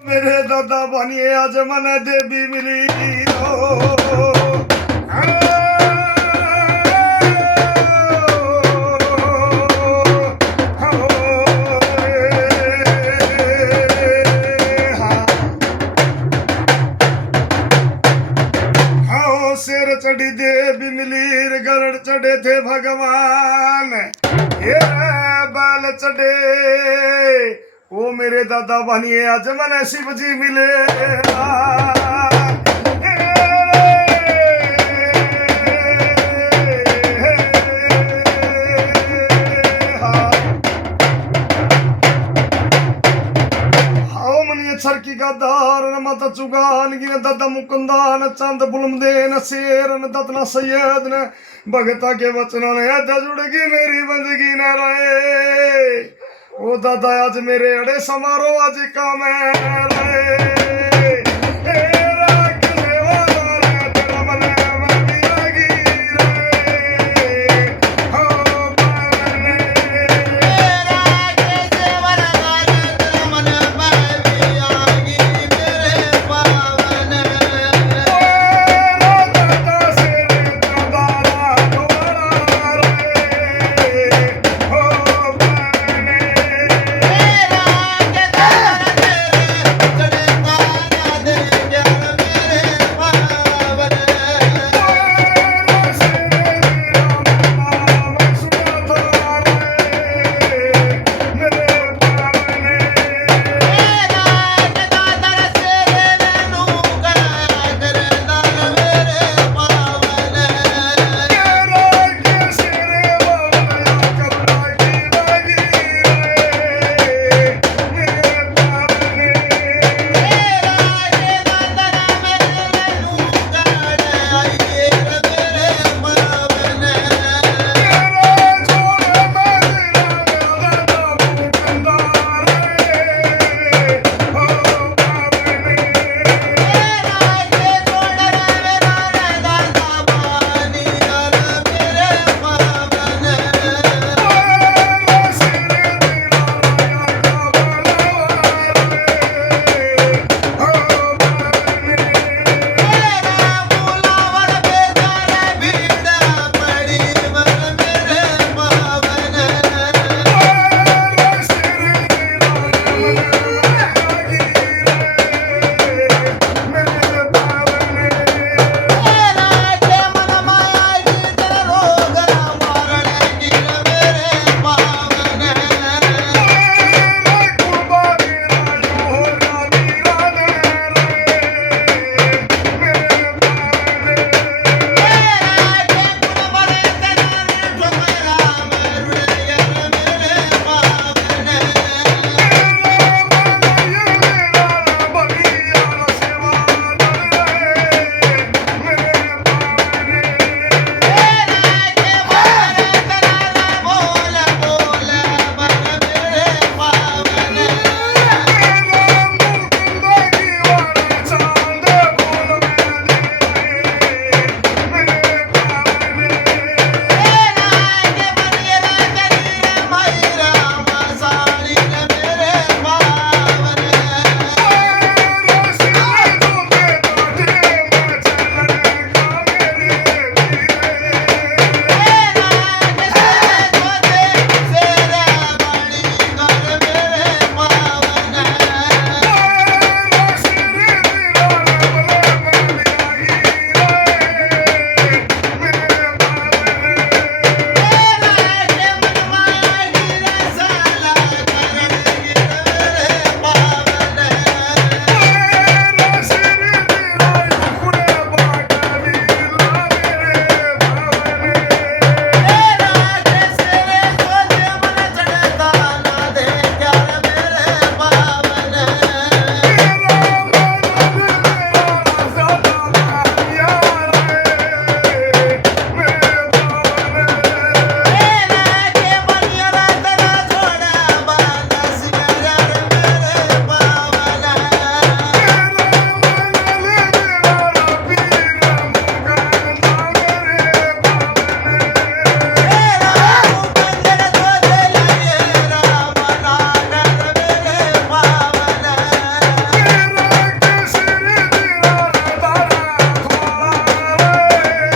मेरे दादा बनिए आज मन देवी मिली हो। शेर चढ़ी देवी मिली गरुड़ चढ़े थे भगवान ये बाल चढ़े ओ मेरे दादा बनिए आज मन शिव जी मिले सरकी का दारन मत चुगान गिन दद मुकुंदान चंद बुलमदेन शेरन दतना सैयद ने भगता के वचनों ने जुड़गी मेरी बंदगी न रहे ओ दादा आज मेरे अड़े समारोह आज का मैं